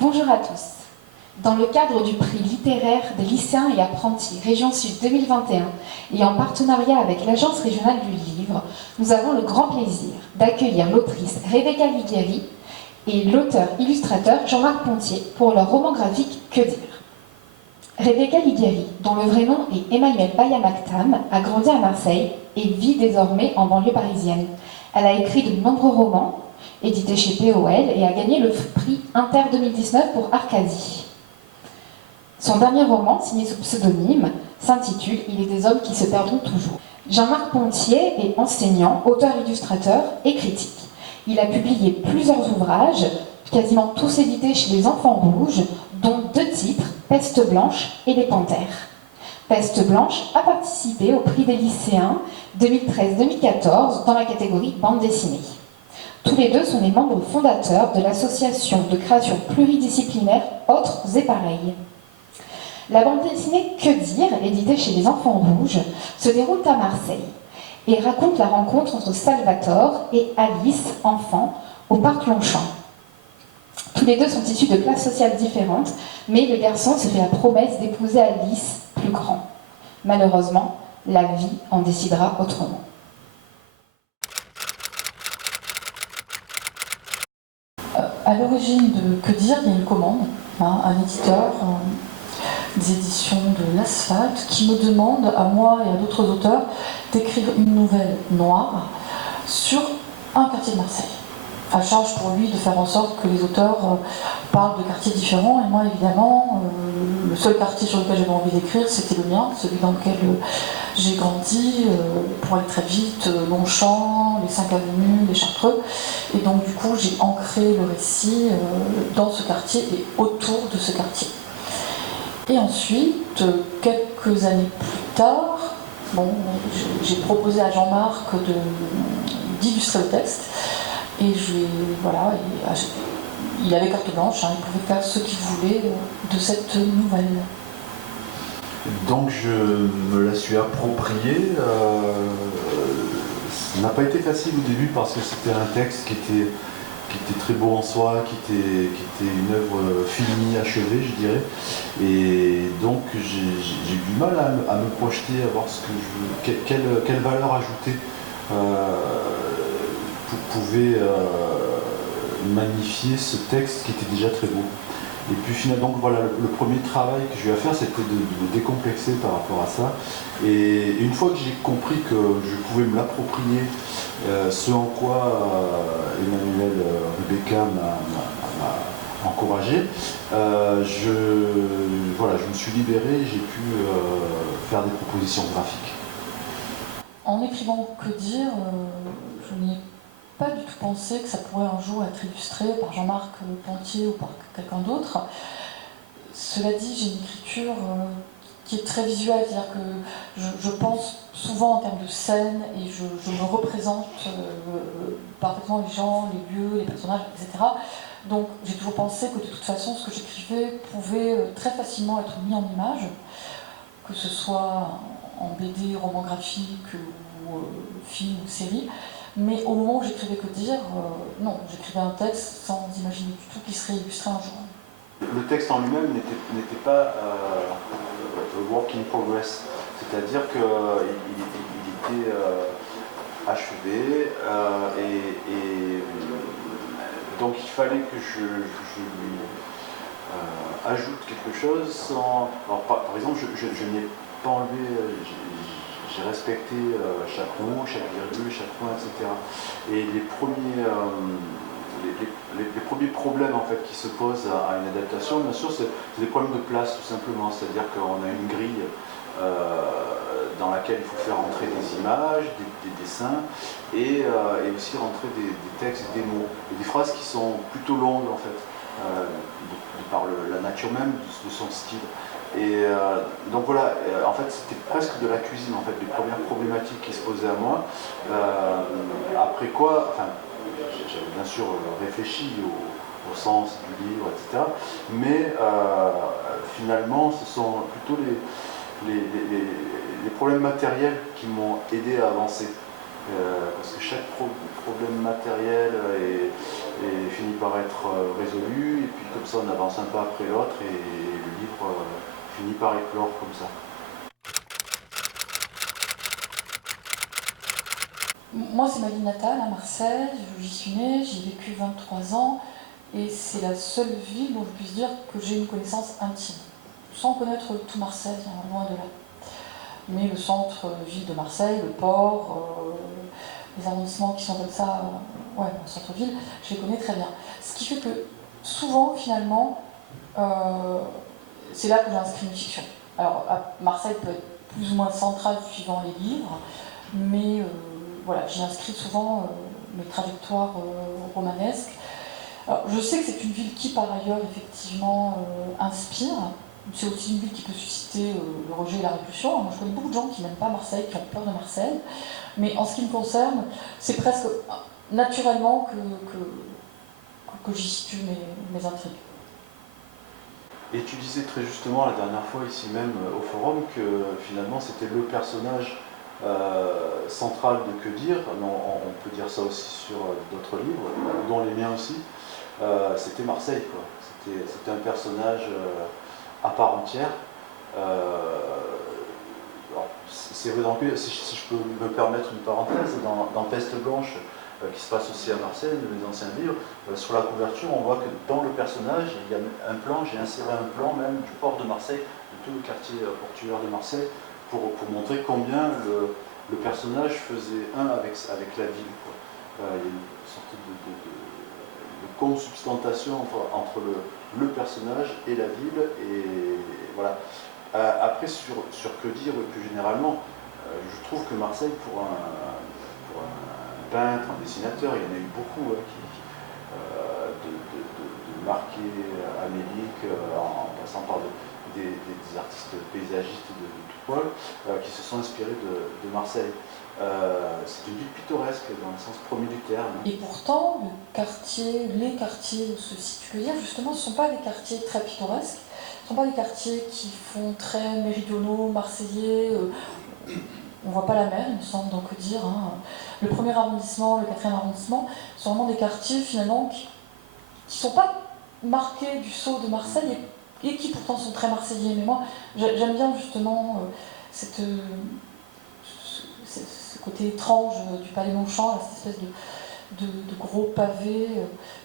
Bonjour à tous. Dans le cadre du prix littéraire des lycéens et apprentis Région Sud 2021 et en partenariat avec l'Agence régionale du livre, nous avons le grand plaisir d'accueillir l'autrice Rebecca Liguieri et l'auteur-illustrateur Jean-Marc Pontier pour leur roman graphique Que dire. Rebecca Liguieri, dont le vrai nom est Emmanuelle Baya-Mactam, a grandi à Marseille et vit désormais en banlieue parisienne. Elle a écrit de nombreux romans, édités chez POL, et a gagné le prix Inter 2019 pour Arcadie. Son dernier roman, signé sous pseudonyme, s'intitule « Il est des hommes qui se perdront toujours ». Jean-Marc Pontier est enseignant, auteur-illustrateur et critique. Il a publié plusieurs ouvrages, quasiment tous édités chez les Enfants Rouges, dont 2 titres, Peste Blanche et Les Panthères. Peste Blanche a participé au prix des lycéens 2013-2014 dans la catégorie bande dessinée. Tous les deux sont les membres fondateurs de l'association de création pluridisciplinaire Autres et Pareils. La bande dessinée Que dire, éditée chez les Enfants Rouges, se déroule à Marseille et raconte la rencontre entre Salvatore et Alice, enfant, au parc Longchamp. Tous les deux sont issus de classes sociales différentes, mais le garçon se fait la promesse d'épouser Alice plus grand. Malheureusement, la vie en décidera autrement. À l'origine de Que dire, il y a une commande, un éditeur des éditions de l'Asphalte qui me demande à moi et à d'autres auteurs d'écrire une nouvelle noire sur un quartier de Marseille. À charge pour lui de faire en sorte que les auteurs parlent de quartiers différents, et moi évidemment, le seul quartier sur lequel j'avais envie d'écrire, c'était le mien, celui dans lequel j'ai grandi, pour aller très vite, Longchamp, les 5 avenues, les Chartreux, et donc du coup j'ai ancré le récit dans ce quartier et autour de ce quartier. Et ensuite, quelques années plus tard, j'ai proposé à Jean-Marc d'illustrer le texte. Et il avait carte blanche, il pouvait faire ce qu'il voulait de cette nouvelle. Donc je me la suis appropriée. Ça n'a pas été facile au début parce que c'était un texte qui était très beau en soi, qui était une œuvre finie, achevée, je dirais. Et donc j'ai du mal à me projeter, à voir quelle valeur ajoutée pouvait magnifier ce texte qui était déjà très beau. Et puis finalement, donc voilà, le premier travail que j'ai eu à faire, c'était de me décomplexer par rapport à ça. Et une fois que j'ai compris que je pouvais me l'approprier, ce en quoi Emmanuelle Rebecca m'a encouragé, je me suis libéré et j'ai pu faire des propositions graphiques. En écrivant Que dire, je n'ai pas du tout pensé que ça pourrait un jour être illustré par Jean-Marc Pontier ou par quelqu'un d'autre. Cela dit, j'ai une écriture qui est très visuelle, c'est-à-dire que je pense souvent en termes de scène et je me représente parfaitement les gens, les lieux, les personnages, etc. Donc j'ai toujours pensé que de toute façon, ce que j'écrivais pouvait très facilement être mis en image, que ce soit en BD, roman graphique ou film ou série. Mais au moment où j'écrivais Que dire, non, j'écrivais un texte sans imaginer du tout qu'il serait illustré un jour. Le texte en lui-même n'était pas a work in progress, c'est-à-dire qu'il était achevé et donc il fallait que je lui ajoute quelque chose sans... Alors, par exemple, je n'ai pas enlevé... J'ai respecté chaque mot, chaque virgule, chaque point, etc. Et les premiers problèmes en fait, qui se posent à une adaptation, bien sûr, c'est des problèmes de place tout simplement. C'est-à-dire qu'on a une grille dans laquelle il faut faire entrer des images, des dessins, et aussi rentrer des textes, des mots, et des phrases qui sont plutôt longues en fait, de par la nature même de son style. Et donc voilà, en fait c'était presque de la cuisine en fait, les premières problématiques qui se posaient à moi. Après quoi, enfin, j'avais bien sûr réfléchi au sens du livre, etc. Mais finalement, ce sont plutôt les problèmes matériels qui m'ont aidé à avancer. parce que chaque problème matériel finit par être résolu, et puis comme ça on avance un pas après l'autre, et le livre finit par éclore comme ça. Moi, c'est ma ville natale, à Marseille. J'y suis née, j'y ai vécu 23 ans, et c'est la seule ville dont je puisse dire que j'ai une connaissance intime, sans connaître tout Marseille, hein, loin de là. Mais le centre-ville de Marseille, le port, les arrondissements qui sont comme ça, ouais, le centre-ville, je les connais très bien. Ce qui fait que souvent, finalement, c'est là que j'inscris une fiction. Alors, Marseille peut être plus ou moins centrale suivant les livres, mais voilà, j'y inscris souvent mes trajectoires romanesques. Alors, je sais que c'est une ville qui, par ailleurs, effectivement, inspire. C'est aussi une ville qui peut susciter le rejet et la répulsion. Moi, je connais beaucoup de gens qui n'aiment pas Marseille, qui ont peur de Marseille. Mais en ce qui me concerne, c'est presque naturellement que j'y situe mes intrigues. Et tu disais très justement la dernière fois ici même au forum que finalement c'était le personnage central de Que dire, on peut dire ça aussi sur d'autres livres, dont les miens aussi, c'était Marseille, quoi. C'était un personnage à part entière. C'est vrai, si je peux me permettre une parenthèse, dans Peste Blanche, qui se passe aussi à Marseille, de mes anciens livres, sur la couverture, on voit que dans le personnage, il y a un plan, j'ai inséré un plan même du port de Marseille, de tout le quartier portuaire de Marseille, pour montrer combien le personnage faisait un avec la ville, quoi. Il y a une sorte de consubstantation entre le personnage et la ville, et voilà. Après, sur Que dire plus généralement, je trouve que Marseille, pour un peintre, un dessinateur, il y en a eu beaucoup, hein, de Marquet, Amélique, en passant par des artistes paysagistes de tout poil, qui se sont inspirés de Marseille. C'est une ville pittoresque dans le sens premier du terme. Et pourtant, les quartiers où se situe Que dire, justement, ce ne sont pas des quartiers très pittoresques, ce ne sont pas des quartiers qui font très méridionaux, marseillais. On ne voit pas la mer, il me semble, dans Que dire. Hein. Le premier arrondissement, le 4e arrondissement, sont vraiment des quartiers finalement qui ne sont pas marqués du sceau de Marseille et qui pourtant sont très marseillais. Mais moi, j'aime bien justement ce côté étrange du Palais Longchamp, cette espèce de gros pavés,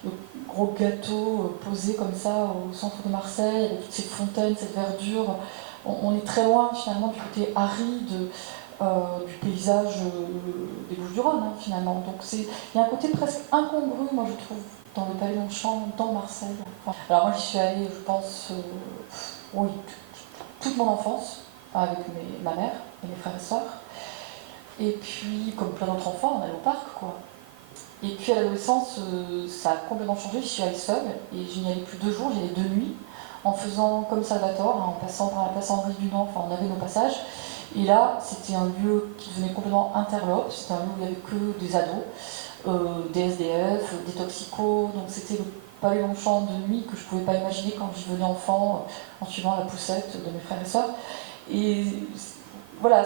de gros gâteaux posés comme ça au centre de Marseille, avec toutes ces fontaines, cette verdure. On est très loin finalement du côté aride du paysage des Bouches-du-Rhône, hein, finalement. Donc il y a un côté presque incongru, moi je trouve, dans le Palais Longchamp, dans Marseille. Enfin, alors moi j'y suis allée, je pense, oui, toute mon enfance, avec ma mère et mes frères et sœurs. Et puis, comme plein d'autres enfants, on allait au parc, quoi. Et puis à l'adolescence, ça a complètement changé, j'y suis allée seule, et je n'y allais plus 2 jours, j'y allais 2 nuits, en faisant comme Salvatore, hein, en passant par la place Henri Dunant, enfin on avait nos passages. Et là, c'était un lieu qui devenait complètement interlope, c'était un lieu où il n'y avait que des ados, des SDF, des toxicos, donc c'était le Palais Longchamp de nuit que je ne pouvais pas imaginer quand j'y venais enfant, en suivant la poussette de mes frères et sœurs. Et voilà,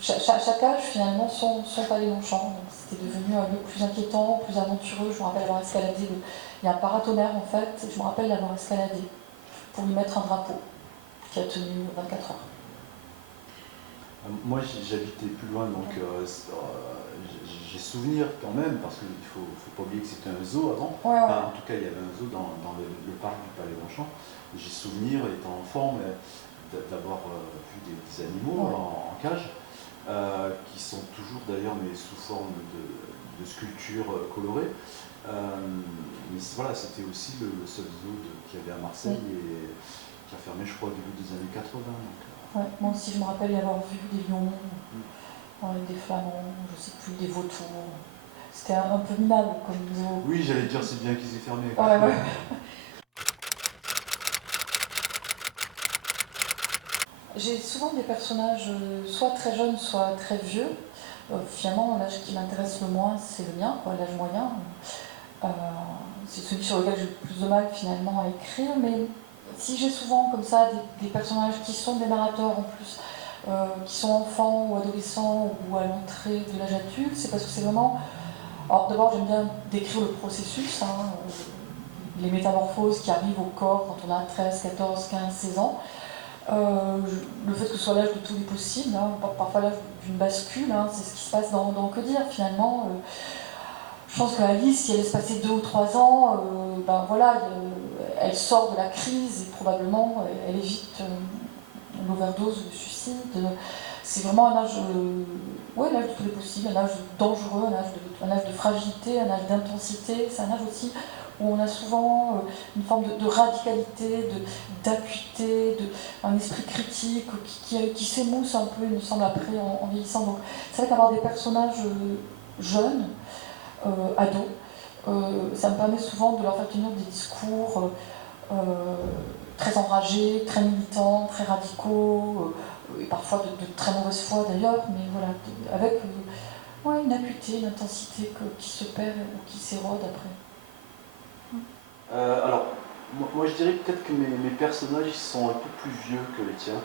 chaque âge finalement son Palais Longchamp, donc c'était devenu un lieu plus inquiétant, plus aventureux. Je me rappelle avoir escaladé, il y a un paratonnerre en fait, et je me rappelle l'avoir escaladé pour lui mettre un drapeau qui a tenu 24 heures. Moi j'habitais plus loin, donc j'ai souvenir quand même, parce qu'il ne faut pas oublier que c'était un zoo avant. Ouais. Enfin, en tout cas il y avait un zoo dans le parc du Palais Longchamp. J'ai souvenir, étant enfant, d'avoir vu des animaux en cage, qui sont toujours d'ailleurs mais sous forme de sculptures colorées. Mais voilà, c'était aussi le seul zoo qu'il y avait à Marseille, et qui a fermé, je crois, au début des années 80. Donc, ouais, moi aussi, je me rappelle y avoir vu des lions, des flamands, je sais plus, des vautours. C'était un peu minable comme zoo. oui, j'allais dire, c'est bien qu'ils aient fermé. Ouais. J'ai souvent des personnages soit très jeunes, soit très vieux. Finalement, l'âge qui m'intéresse le moins, c'est le mien, l'âge moyen. C'est celui sur lequel j'ai le plus de mal finalement à écrire, mais si j'ai souvent comme ça des personnages qui sont des narrateurs en plus, qui sont enfants ou adolescents ou à l'entrée de l'âge adulte, c'est parce que c'est vraiment... Alors d'abord j'aime bien décrire le processus, les métamorphoses qui arrivent au corps quand on a 13, 14, 15, 16 ans. Le fait que ce soit l'âge de tous les possibles, parfois l'âge d'une bascule, c'est ce qui se passe dans Que dire finalement. Je pense qu'Alice, si elle laisse passer 2 ou 3 ans, ben voilà, elle sort de la crise et probablement elle évite l'overdose ou le suicide. C'est vraiment un âge, l'âge de tous les possibles, un âge dangereux, un âge de fragilité, un âge d'intensité. C'est un âge aussi où on a souvent une forme de radicalité, d'acuité, un esprit critique qui s'émousse un peu, il me semble, après en vieillissant. Donc c'est vrai qu'avoir des personnages jeunes, ados, ça me permet souvent de leur faire tenir des discours très enragés, très militants, très radicaux, et parfois de très mauvaise foi d'ailleurs, mais voilà, avec une acuité, une intensité qui se perd ou qui s'érode après. Alors, moi je dirais peut-être que mes personnages ils sont un peu plus vieux que les tiens.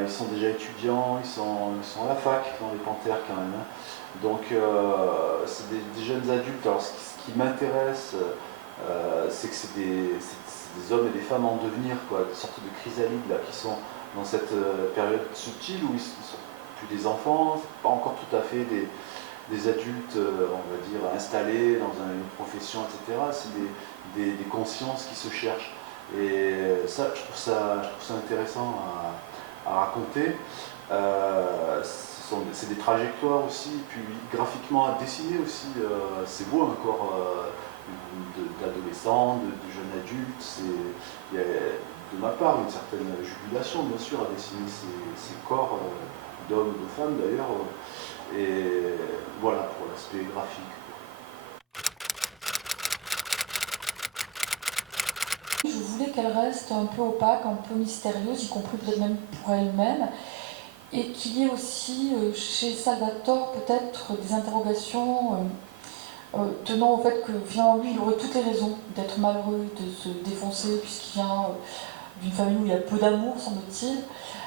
Ils sont déjà étudiants, ils sont à la fac dans les Panthères quand même. Donc c'est des jeunes adultes. Alors ce qui m'intéresse, c'est que c'est des hommes et des femmes en devenir, quoi, des sortes de chrysalides là, qui sont dans cette période subtile où ils sont plus des enfants, pas encore tout à fait des adultes, on va dire, installés dans une profession, etc. C'est des consciences qui se cherchent. Et ça, je trouve ça intéressant à raconter. C'est des trajectoires aussi, puis graphiquement à dessiner aussi, c'est beau encore d'adolescents, de jeunes adultes. Il y a de ma part une certaine jubilation bien sûr à dessiner ces corps d'hommes ou de femmes d'ailleurs. Et voilà pour l'aspect graphique. Je voulais qu'elle reste un peu opaque, un peu mystérieuse, y compris peut-être même pour elle-même, et qu'il y ait aussi chez Salvatore peut-être des interrogations tenant au fait que finalement lui il aurait toutes les raisons d'être malheureux, de se défoncer puisqu'il vient d'une famille où il y a peu d'amour semble-t-il,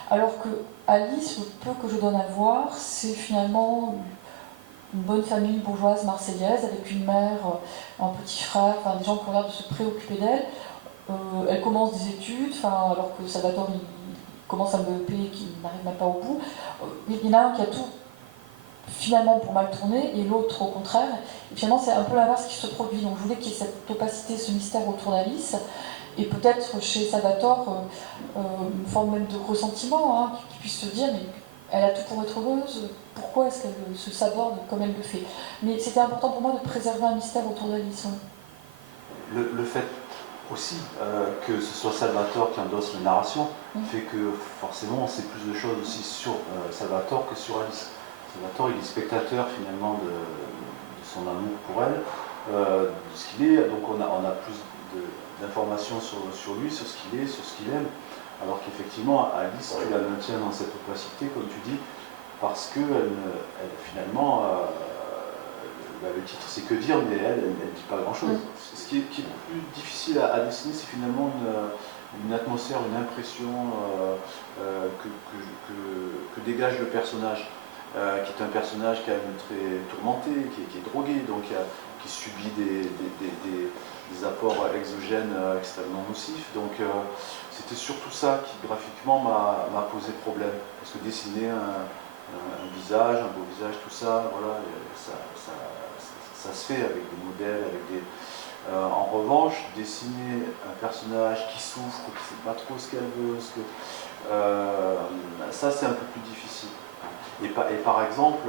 alors que Alice, le peu que je donne à voir, c'est finalement une bonne famille bourgeoise marseillaise avec une mère, un petit frère, enfin, des gens qui ont l'air de se préoccuper d'elle. Elle commence des études, alors que Salvatore il commence un BEP qui n'arrive même pas au bout. Il y en a un qui a tout finalement pour mal tourner et l'autre au contraire. Et finalement c'est un peu l'inverse qui se produit. Donc je voulais qu'il y ait cette opacité, ce mystère autour d'Alice. Et peut-être chez Salvatore une forme même de ressentiment, qui puisse se dire mais elle a tout pour être heureuse, pourquoi est-ce qu'elle se saborde comme elle le fait? Mais c'était important pour moi de préserver un mystère autour d'Alice. Le fait aussi que ce soit Salvatore qui endosse la narration fait que forcément on sait plus de choses aussi sur Salvatore que sur Alice. Salvatore il est spectateur finalement de son amour pour elle, de ce qu'il est, donc on a plus d'informations sur lui, sur ce qu'il est, sur ce qu'il aime, alors qu'effectivement Alice tu la maintiens dans cette opacité comme tu dis, parce que finalement le titre c'est Que dire, mais elle ne dit pas grand chose. Ce qui est plus difficile à dessiner, c'est finalement une atmosphère, une impression que dégage le personnage, qui est un personnage qui a une très tourmenté, qui est drogué, donc qui subit des apports exogènes extrêmement nocifs. Donc c'était surtout ça qui graphiquement m'a posé problème, parce que dessiner un visage, un beau visage, tout ça, voilà, ça se fait avec des modèles, avec des... en revanche, dessiner un personnage qui souffre, qui ne sait pas trop ce qu'elle veut, ça c'est un peu plus difficile. Et par exemple,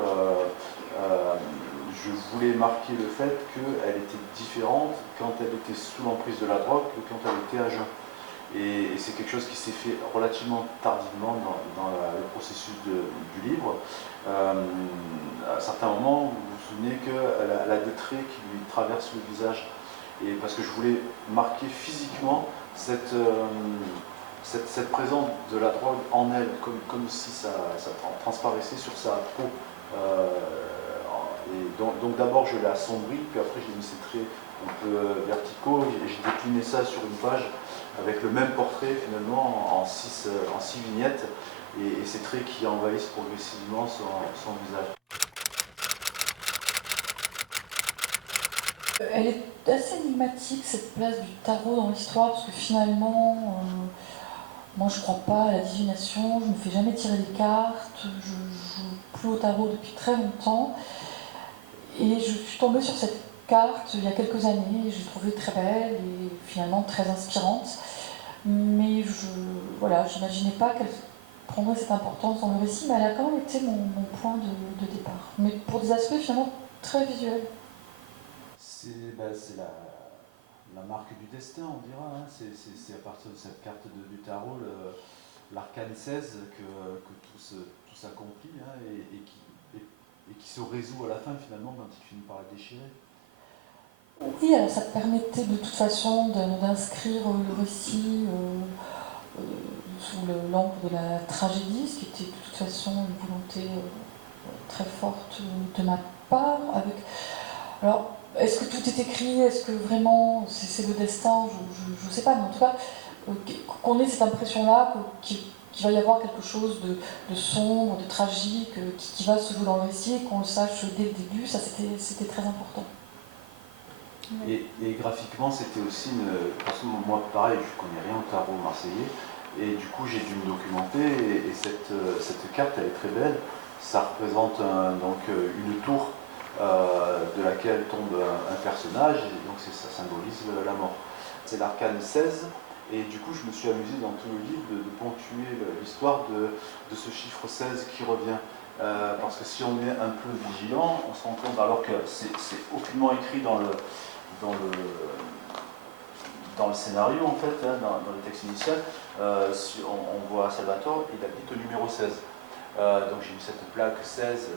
je voulais marquer le fait qu'elle était différente quand elle était sous l'emprise de la drogue que quand elle était à jeun. Et c'est quelque chose qui s'est fait relativement tardivement dans le processus du livre. À certains moments, vous vous souvenez qu'elle a des traits qui lui traversent le visage. Et parce que je voulais marquer physiquement cette présence de la drogue en elle, comme si ça transparaissait sur sa peau. Et donc d'abord je l'ai assombri, puis après j'ai mis ces traits un peu verticaux, et j'ai décliné ça sur une page avec le même portrait finalement en 6 vignettes, et ces traits qui envahissent progressivement son visage. Elle est assez énigmatique, cette place du tarot dans l'histoire, parce que finalement, moi je crois pas à la divination, je ne me fais jamais tirer des cartes, je joue plus au tarot depuis très longtemps, et je suis tombée sur cette carte il y a quelques années, je l'ai trouvée très belle et finalement très inspirante, mais voilà, j'imaginais pas qu'elle prendrait cette importance dans le récit, mais elle a quand même été mon point de départ, mais pour des aspects finalement très visuels. C'est la marque du destin, on dira. Hein. C'est à partir de cette carte du tarot, l'arcane 16, que tout s'accomplit, hein, et qui se résout à la fin finalement quand il finit par la déchirer. Oui, alors ça permettait de toute façon d'inscrire le récit sous l'angle de la tragédie, ce qui était de toute façon une volonté très forte de ma part. Alors, est-ce que tout est écrit? Est-ce que vraiment c'est le destin? Je ne sais pas, mais en tout cas, qu'on ait cette impression-là, qu'il va y avoir quelque chose de sombre, de tragique, qui va se jouer dans le récit, et qu'on le sache dès le début, ça c'était très important. Et graphiquement, c'était aussi parce que moi, pareil, je connais rien au tarot marseillais, et du coup, j'ai dû me documenter, et cette carte, elle est très belle. Ça représente donc une tour de laquelle tombe un personnage, et donc ça symbolise la mort. C'est l'arcane 16, et du coup, je me suis amusé dans tout le livre de ponctuer l'histoire de ce chiffre 16 qui revient. Parce que si on est un peu vigilant, on se rend compte, alors que c'est aucunement écrit dans le scénario, en fait, hein, dans le texte initial, si on voit Salvatore, il habite au numéro 16. Donc j'ai mis cette plaque 16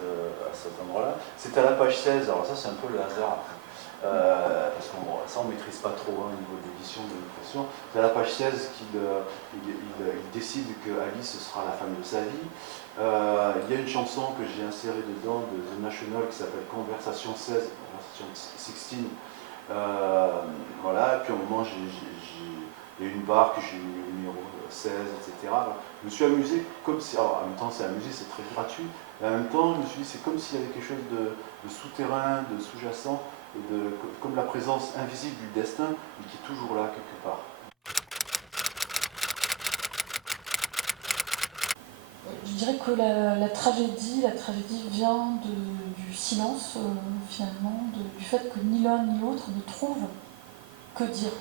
à cet endroit-là. C'est à la page 16, alors ça c'est un peu le hasard, parce que ça on ne maîtrise pas trop, hein, au niveau de l'édition, de l'impression. C'est à la page 16 qu'il décide que Alice sera la femme de sa vie. Il y a une chanson que j'ai insérée dedans de The National qui s'appelle Conversation 16, Conversation 16. Voilà, et puis à un moment, il y a une barre que j'ai mis le numéro 16, etc. Je me suis amusé comme si, alors en même temps c'est amusé, c'est très gratuit, mais en même temps je me suis dit c'est comme s'il y avait quelque chose de souterrain, de sous-jacent, comme la présence invisible du destin, mais qui est toujours là quelque part. Je dirais que la tragédie vient du silence, finalement, du fait que ni l'un ni l'autre ne trouvent que dire.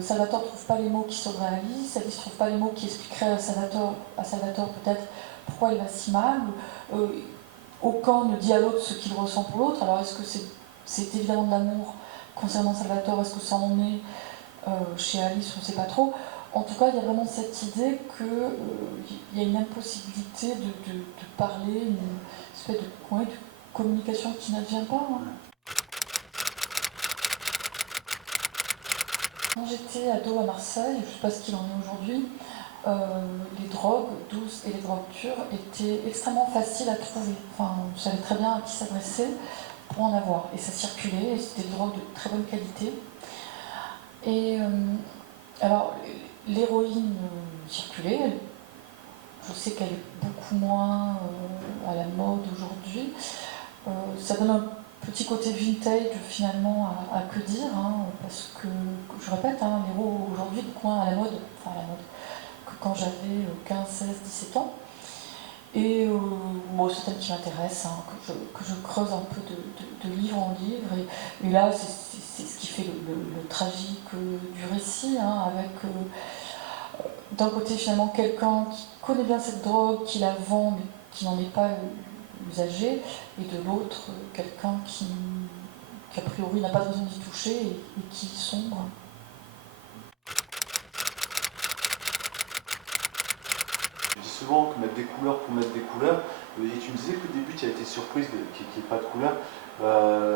Salvatore ne trouve pas les mots qui sauveraient Alice ne trouve pas les mots qui expliqueraient à Salvatore peut-être pourquoi il va si mal. Aucun ne dit à l'autre ce qu'il ressent pour l'autre. Alors est-ce que c'est évidemment de l'amour concernant Salvatore? Est-ce que ça en est chez Alice? On ne sait pas trop. En tout cas, il y a vraiment cette idée qu'il y a une impossibilité de parler, une espèce de communication qui n'advient pas. Hein. Quand j'étais ado à Marseille, je ne sais pas ce qu'il en est aujourd'hui, les drogues douces et les drogues dures étaient extrêmement faciles à trouver. Enfin, on savait très bien à qui s'adresser pour en avoir. Et ça circulait, et c'était des drogues de très bonne qualité. Et alors, l'héroïne circulait, je sais qu'elle est beaucoup moins à la mode aujourd'hui. Ça donne un petit côté vintage finalement à que dire, hein, parce que, je répète, hein, l'héros aujourd'hui est beaucoup moins à la mode, que quand j'avais 15, 16, 17 ans. Et bon, c'est un thème qui m'intéresse, hein, que je creuse un peu de livre en livre. Et là, c'est ce qui fait le tragique du récit, hein, avec d'un côté finalement quelqu'un qui connaît bien cette drogue, qui la vend, mais qui n'en est pas usagé, et de l'autre quelqu'un qui a priori n'a pas besoin d'y toucher et qui sombre. Je dis souvent que mettre des couleurs pour mettre des couleurs, et tu me disais qu'au début tu as été surprise qu'il n'y ait pas de couleurs.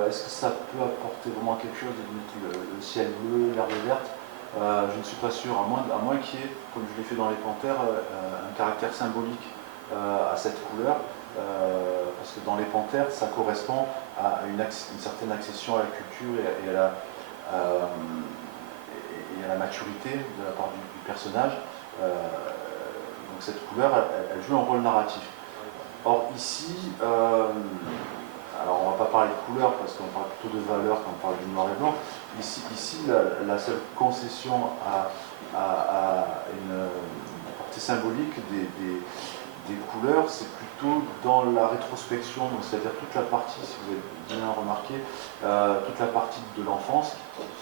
Est-ce que ça peut apporter vraiment quelque chose de mettre le ciel bleu, l'herbe verte? Je ne suis pas sûr, à moins qu'il y ait, comme je l'ai fait dans les Panthères, un caractère symbolique à cette couleur. parce que dans les panthères, ça correspond à une certaine accession à la culture et à la maturité de la part du personnage. Donc cette couleur, elle joue un rôle narratif. Or ici, alors on ne va pas parler de couleur parce qu'on parle plutôt de valeur quand on parle du noir et blanc. Ici la seule concession à une portée symbolique des couleurs, c'est plutôt dans la rétrospection, c'est-à-dire toute la partie, si vous avez bien remarqué, toute la partie de l'enfance,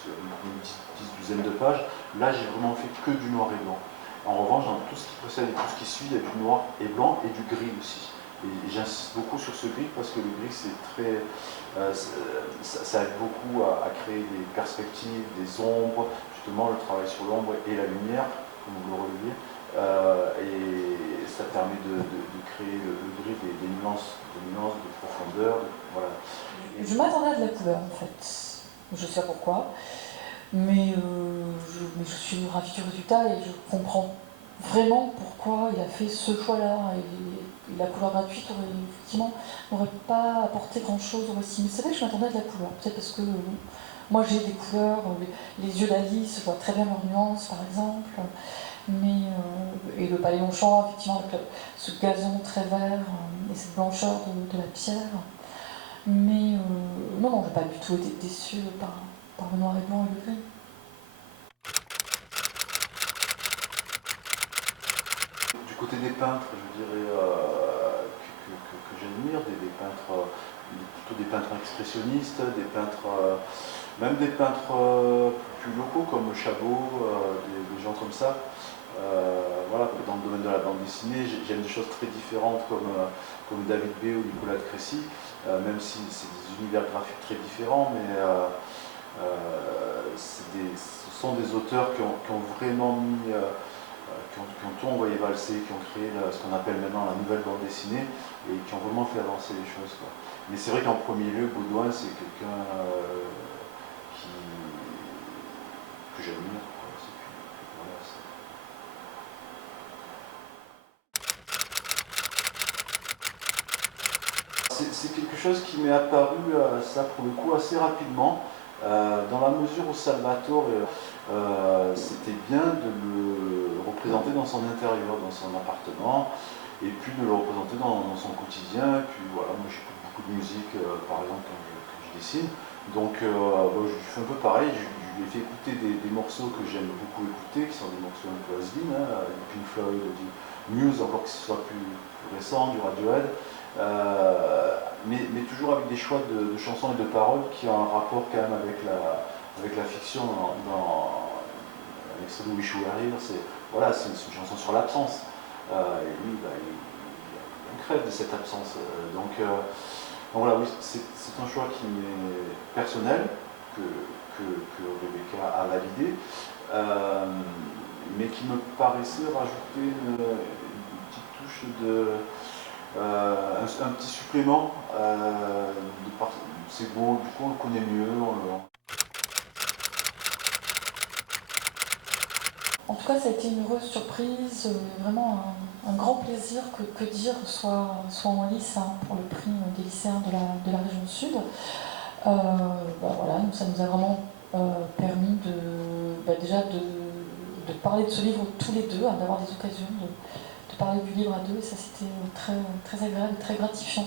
une douzaine de pages. Là, j'ai vraiment fait que du noir et blanc. En revanche, dans tout ce qui précède et tout ce qui suit, il y a du noir et blanc et du gris aussi. Et j'insiste beaucoup sur ce gris parce que le gris, c'est très, ça aide beaucoup à créer des perspectives, des ombres, justement le travail sur l'ombre et la lumière, comme vous le relevez. Et ça permet de créer le gris des nuances, de profondeur. Voilà. Je m'attendais à de la couleur en fait. Je sais pas pourquoi. Mais je suis ravie du résultat et je comprends vraiment pourquoi il a fait ce choix-là. Et la couleur gratuite effectivement n'aurait pas apporté grand-chose au récit. Mais c'est vrai que je m'attendais à de la couleur. Peut-être parce que moi j'ai des couleurs, les yeux d'Alice, je vois très bien leurs nuances par exemple. Mais, et le palais Longchamp, effectivement, avec ce gazon très vert et cette blancheur de la pierre. Mais non, j'ai pas du tout été déçue par le noir et blanc et le gris. Du côté des peintres, je dirais que j'admire, des peintres, plutôt des peintres expressionnistes, des peintres, même des peintres plus locaux comme Chabot, des gens comme ça. Voilà, dans le domaine de la bande dessinée, j'aime des choses très différentes comme David B ou Nicolas de Crécy, même si c'est des univers graphiques très différents, mais ce sont des auteurs qui ont vraiment mis, qui ont tout envoyé valser, qui ont créé ce qu'on appelle maintenant la nouvelle bande dessinée et qui ont vraiment fait avancer les choses, quoi. Mais c'est vrai qu'en premier lieu, Baudouin, c'est quelqu'un que j'admire. C'est quelque chose qui m'est apparu, ça pour le coup, assez rapidement, dans la mesure où Salvatore, c'était bien de le représenter dans son intérieur, dans son appartement, et puis de le représenter dans son quotidien. Et puis voilà, moi j'écoute beaucoup de musique, par exemple, quand je dessine. Donc bon, je fais un peu pareil, je lui ai fait écouter des morceaux que j'aime beaucoup écouter, qui sont des morceaux un peu has-been, du Pink Floyd, du Muse, encore que ce soit plus récent, du Radiohead. Mais toujours avec des choix de chansons et de paroles qui ont un rapport quand même avec la fiction. Dans l'extrait de Wish You Were Here, c'est une chanson sur l'absence. Et lui, il crève de cette absence. Donc voilà, oui, c'est un choix qui m'est personnel, que Rebecca a validé, mais qui me paraissait rajouter une petite touche un petit supplément. C'est bon, du coup on le connaît mieux. En tout cas, ça a été une heureuse surprise, vraiment un grand plaisir que dire soit en lice pour le prix des lycéens de la région sud. Voilà, ça nous a vraiment permis déjà de parler de ce livre tous les deux, d'avoir des occasions de parler du livre à deux, et ça c'était très, très agréable et très gratifiant.